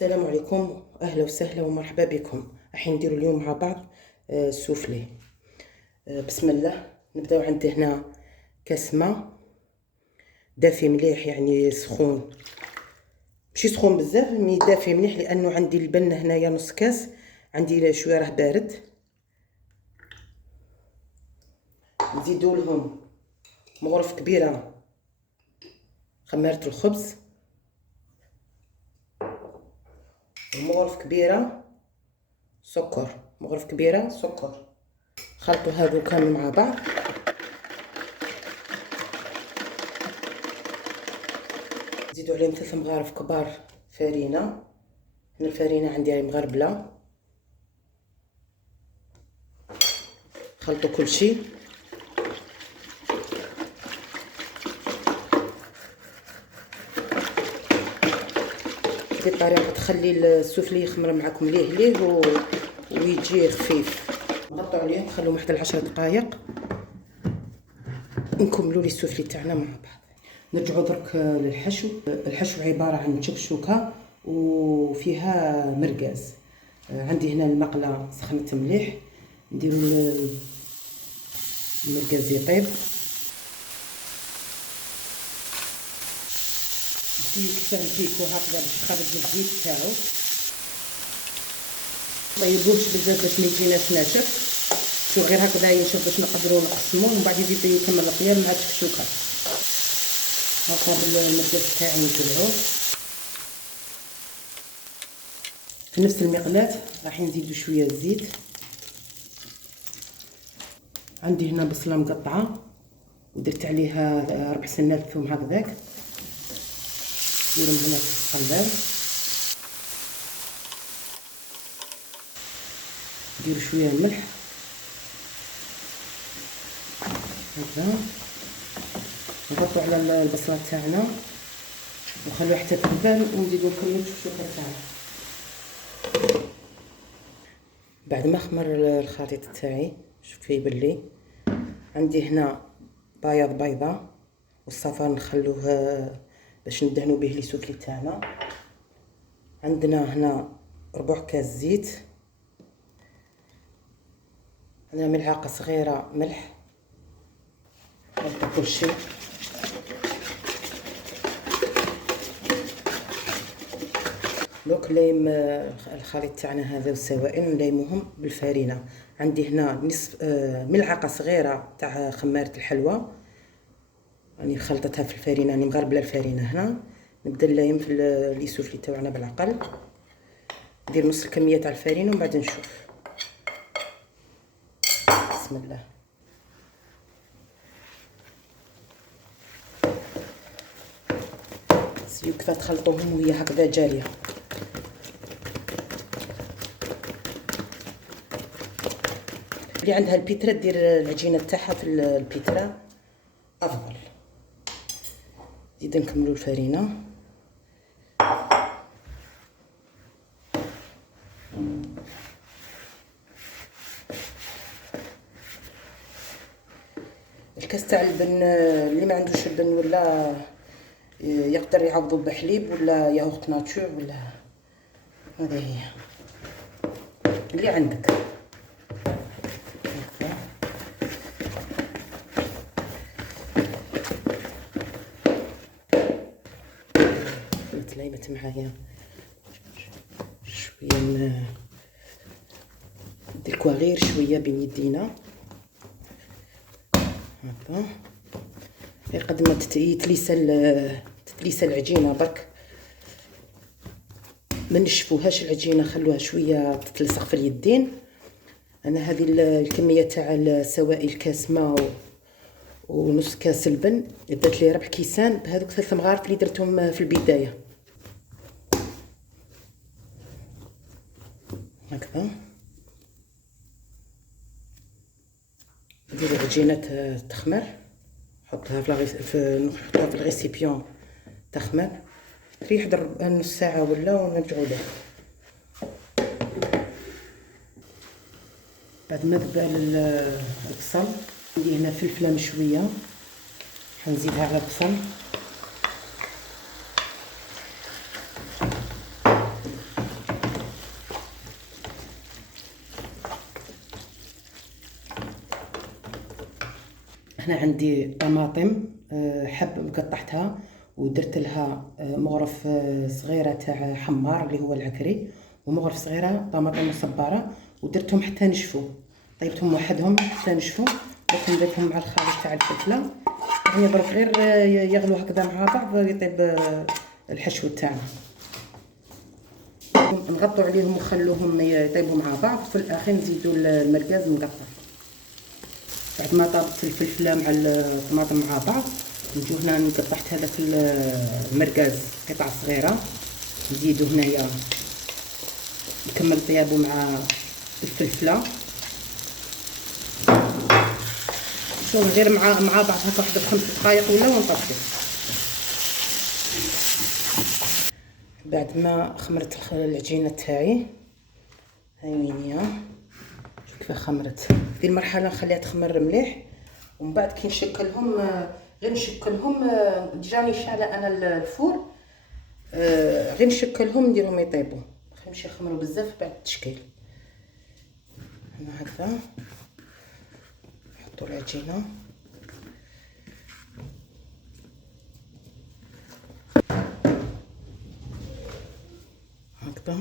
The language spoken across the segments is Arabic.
السلام عليكم، اهلا وسهلا ومرحبا بكم. راح نديروا اليوم مع بعض السوفلي. بسم الله. نبداو. عندي هنا كاس ماء دافي مليح، يعني سخون، ماشي سخون بزاف مي دافي مليح، لانه عندي البن هنايا نص كاس، عندي شويه راه بارد. نزيدوا لهم مغرف كبيره خميره الخبز، ومغرف كبيره سكر، مغرف كبيره سكر. خلطوا هذو كامل مع بعض. نزيدوا عليهم 3 مغارف كبار فرينه. هنا الفرينه عندي مغربله. خلطوا كل شيء. هذه الطريقه تخلي السوفلي يخمر معكم ليه ويجي خفيف. نغطوا عليه نخلوه واحد 10 دقائق نكملوا لي السوفلي تاعنا مع بعض. نرجعوا درك للحشو. الحشو عباره عن شكشوكه وفيها مرقاز. عندي هنا المقله سخنت مليح، نديروا المرقاز يطيب. نفيكو هكذا باش يخرج الزيت تاعو. ما يبوش بزاف باش ما يجيناش ناشف، شو غير هكذا ينشف باش نقدروا نقسموه، ومن بعد يزيد يكمل الطياب مع الشكشوكه. هاكا بالمرقاز تاعي نتبعوه. في نفس المقلاة راح نزيدوا شويه زيت. عندي هنا بصله مقطعه ودرت عليها ربع سنه ثوم هكذاك، نديرهم هنا في الخلال. نديروا شويه ملح هكذا، نغطوا على البصله تاعنا ونخلوها حتى تذبل، ونزيدوا نكملوا الشوكه تاعنا. بعد ما خمر الخليط تاعي، شوف فيه بلي عندي هنا بياض بيضه والصفار نخلوه باش ندهنوا به لي سوفلي تاعنا. عندنا هنا ربع كاس زيت، عندنا ملعقه صغيره ملح. نحط كل شيء. دوك نليم الخليط تاعنا هذا والسوائل، نليموهم بالفرينه. عندي هنا نصف ملعقه صغيره تاع خماره الحلوى، راني خلطتها في الفرينه، راني مغربله الفرينه. هنا نبدا نلايم في لي سوفلي تاعنا بالعقل. ندير نص الكميه تاع الفرينه ومن بعد نشوف. بسم الله. سيو كيف تخلطوهم وهي هكذا جاريه. اللي عندها البيترا دير العجينه تاعها في البيترا افضل. زيد نكملوا الفرينه. الكاس تاع البن اللي ما عندوش البن ولا يقدر يعوضو بحليب ولا ياغورت ناتور، ولا هذه هي اللي عندك. تلايمت معايا شويه، نديركوها غير شويه بين يدينا هكا، غير قد ما تتليس العجينه برك. ما نشفوهاش العجينه، خلوها شويه تتلصق في اليدين. انا هذه الكميه تاع السوائل، كاس ماء ونص كاس البن، درت لي ربع كيسان بهذوك 3 مغارف اللي درتهم في البدايه هكذا. نديرو العجينه تخمر، نحطها نحطوها في الغيسيبيون تخمر، تريح نص ساعه ولا، ونرجعوا لها. بعد ما ذبل البصل، عندي هنا فلفله مشويه حنزيدها على البصل. هنا عندي طماطم حب قطعتها ودرت لها مغرف صغيره تاع حمار اللي هو العكري، ومغرف صغيره طماطم مصبره، ودرتهم حتى نشفوا، طيبتهم وحدهم حتى نشفوا، درتهم درتهم مع الخليط تاع الفلفله، يعني برك غير يغلوا هكذا مع بعض يطيب الحشو تاعنا. نغطوا عليهم ونخلوهم يطيبوا مع بعض، في الاخير نزيدوا المرقاز مقطع. بعد ما طابت الفلفله مع الطماطم مع بعض، نجو هنا قطعت هذاك المرقاز قطع صغيره، نزيدو هنايا نكمل طيابو مع الفلفله، شوف غير مع بعض هكا واحد 5 دقائق ولا ونطفي. بعد ما خمرت العجينه تاعي، هاي وين هي، شوف كيف خمرت. في المرحله نخليها تخمر مليح، ومن بعد كي نشكلهم غير نشكلهم جاني شاعله انا الفور، غير نشكلهم نديرهم يطيبوا، مخليهمش يخمروا بزاف بعد التشكيل. هنا هكذا نحطوا العجينه، هكذا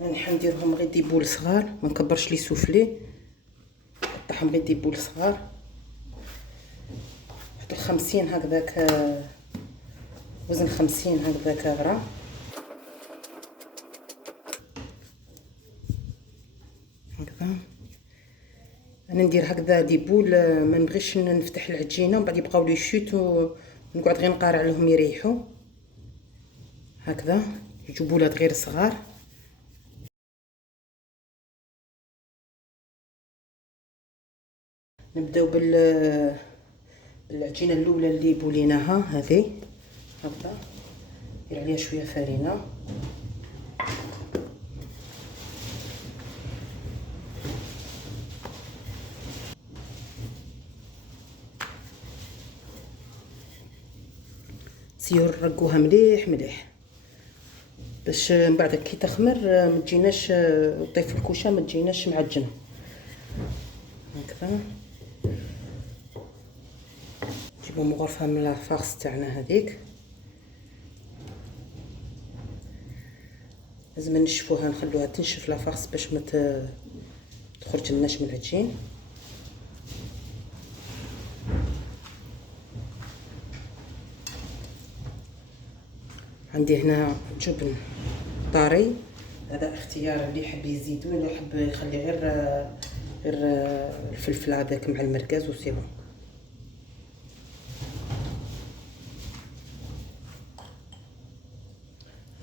يعني حنديرهم غير دي بول صغار، ما نكبرش لي سوفلي، نقطعهم غير دي بول صغار، نحط 50 هكذاك وزن 50 هكذاك غرام. هكذا انا ندير هكذا دي بول، ما نبغيش نفتح العجينه ومن بعد يبقاو لي شوت ونقعد غير نقارع لهم يريحوا. هكذا يجوا بولات غير صغار. نبداو بالعجينه الاولى اللي بوليناها، هذه هكذا ندير عليها شويه فرينه، سيو نرقوها مليح مليح باش من بعد كي تخمر ما تجيناش وطيف الكوشه ما تجيناش معجنه. هكذا نجيبو مغرفه من لافاغس تاعنا هذيك، لازم نشفوها نخلوها تنشف لافاغس باش ما تخرج لناش من العجين. عندي هنا جبن طاري، هذا اختيار اللي يحب يزيدو، اللي يحب يخلي غير الفلفل هذاك مع المركز وسيبو.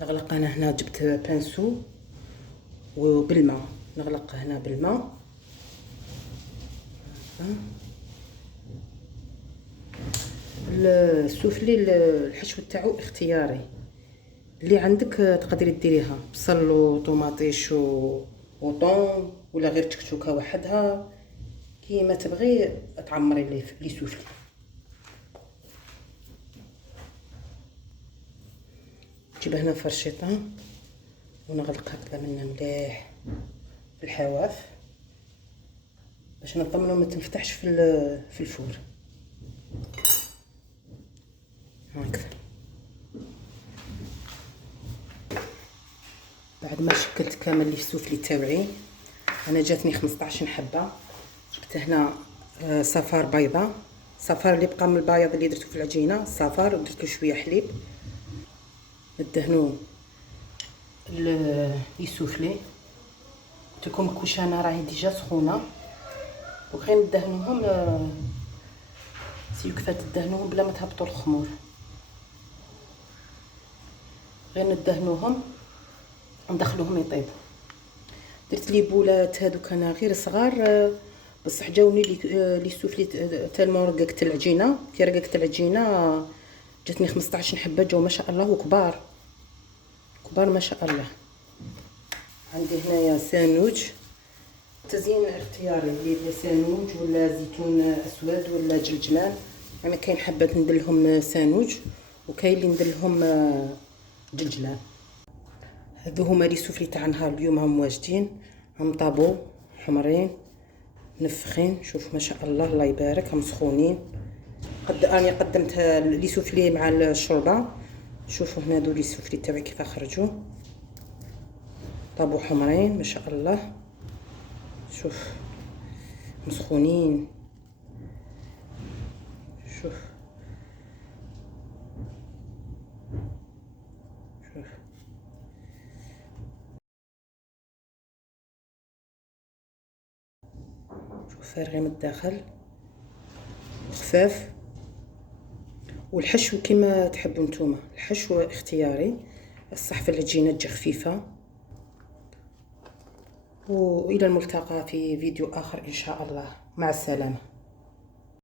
نغلق انا هنا جبت بانسو وبالماء، نغلق هنا بالماء. السوفلي الحشو تاعو اختياري، اللي عندك تقدري ديريها بصل وطوماطيش وطون ولا غير تكتوكه وحدها كيما تبغي تعمري لي سوفلي. نجيب هنا فرشيطه ونغلق هكذا منها مليح بالحواف باش نضمنوا ما تنفتحش في الفور. هكذا بعد ما شكلت كامل لي السوفلي تاوعي، انا جاتني 15 حبه. جبت هنا صفار بيضه، صفار اللي بقى من البياض اللي درتو في العجينه، صفار ودرت له شويه حليب. ندهنوا لي سوفلي، قلت لكم الكوشانه راهي ديجا سخونه وغير ندهنوهم سيو كفات تدهنوهم بلا ما تهبطوا الخمور، غير ندهنوهم وندخلوهم يطيبوا. درت لي بولات هذوك انا غير صغار بصح جاوني لي سوفلي تالمون رققت العجينه، كي رققت العجينه جاتني 15 حبه، جاو ما شاء الله وكبار كبار ما شاء الله. عندي هنايا ساندويتش، تزيين اختياري اللي ساندويتش ولا زيتون اسود ولا جلجلان، انا كاين حبات ندير لهم ساندويتش وكاين اللي ندير لهم جلجلان. هذو هما لي سوفلي تاع نهار اليوم، هم واجدين، هم طابو حمرين نفخين. شوف ما شاء الله، الله يبارك، هم سخونين. اني قدمت لي سوفلي مع الشوربه. شوفوا هنا هذو لي سوفلي تاعي كيف خرجوا، طابو حمرين ما شاء الله. شوف مسخونين. شوف شوف شوف فارغين من الداخل، خفاف. والحشو كما تحبوا نتوما، الحشو اختياري، الصحفه اللي تجينا تجي خفيفه. والى الملتقى في فيديو اخر ان شاء الله، مع السلامه.